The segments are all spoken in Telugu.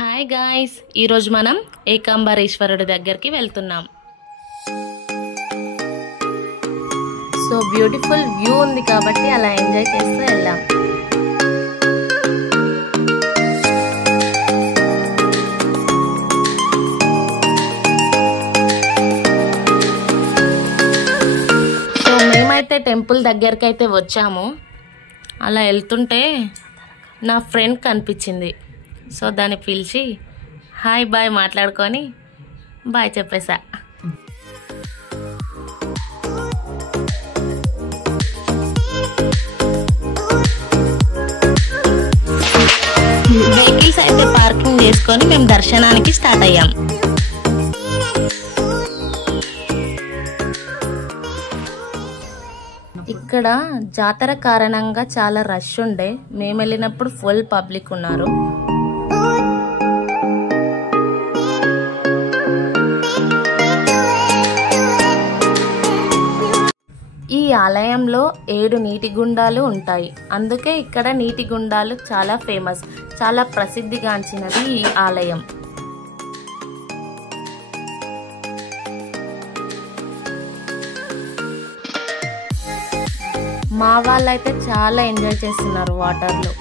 హాయ్ గాయ్స్, ఈరోజు మనం ఏకాంబరేశ్వరుడి దగ్గరికి వెళ్తున్నాం. సో బ్యూటిఫుల్ వ్యూ ఉంది కాబట్టి అలా ఎంజాయ్ చేస్తూ వెళ్దాం. సో మేమైతే టెంపుల్ దగ్గరికి అయితే వచ్చాము. అలా వెళ్తుంటే నా ఫ్రెండ్ కనిపించింది. సో దాన్ని పిలిచి హాయ్ బాయ్ మాట్లాడుకొని బాయ్ చెప్పేసా. వెహికల్స్ అయితే పార్కింగ్ చేసుకొని మేము దర్శనానికి స్టార్ట్ అయ్యాం. ఇక్కడ జాతర కారణంగా చాలా రష్ ఉండే. మేము వెళ్ళినప్పుడు ఫుల్ పబ్లిక్ ఉన్నారు. ఈ ఆలయంలో 7 నీటి గుండాలు ఉంటాయి. అందుకే ఇక్కడ నీటి గుండాలు చాలా ఫేమస్, చాలా ప్రసిద్ధిగాంచినది ఈ ఆలయం. మా వాళ్ళైతే చాలా ఎంజాయ్ చేస్తున్నారు వాటర్లో.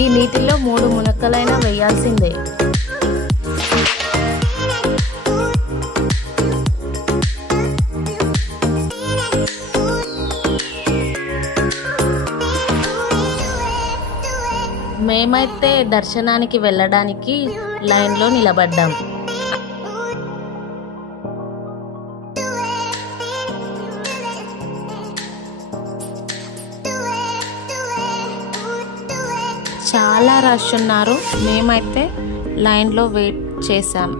ఈ నీటిలో 3 మునక్కలైనా వేయాల్సిందే. మేమైతే దర్శనానికి వెళ్ళడానికి లైన్లో నిలబడ్డాం. చాలా రష్ ఉన్నారు. మేమైతే లైన్లో వెయిట్ చేసాం.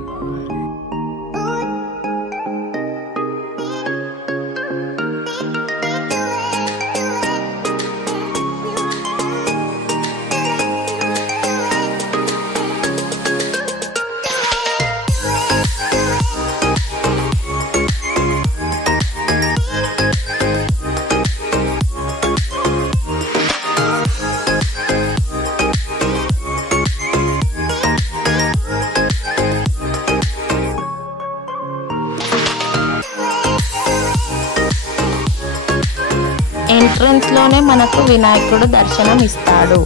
ఎంట్రన్స్ లోనే మనకు వినాయకుడు దర్శనం ఇస్తాడు.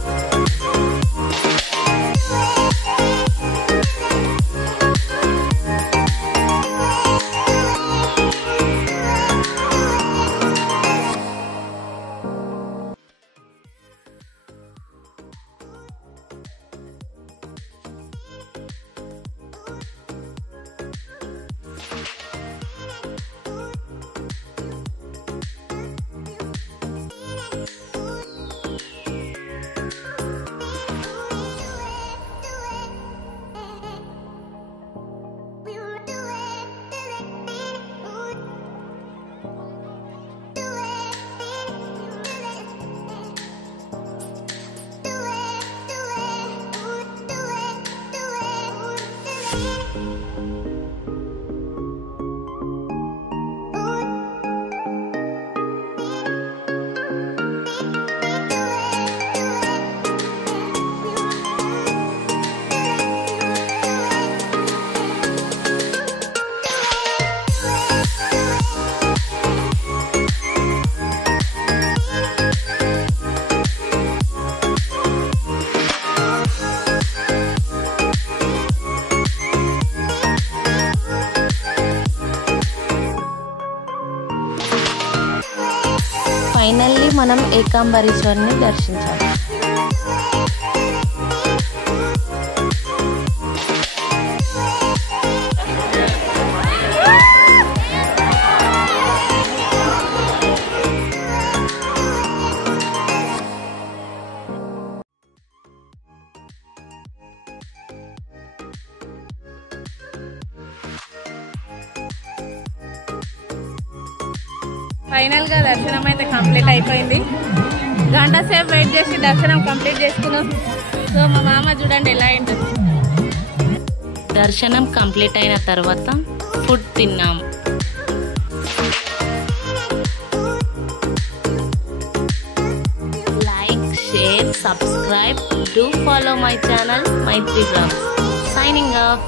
ఫైనల్లీ మనం ఏకాంబరేశ్వరుని దర్శించాలి. ఫైనల్ గా దర్శనం అయితే కంప్లీట్ అయిపోయింది. గంట సేపు వెయిట్ చేసి దర్శనం కంప్లీట్ చేసుకున్నాం. సో మా మామ చూడండి ఎలా అయిందో. దర్శనం కంప్లీట్ అయిన తర్వాత ఫుడ్ తిన్నాం. Like, share, subscribe. Do follow my channel, Maitri Vlogs. Signing off.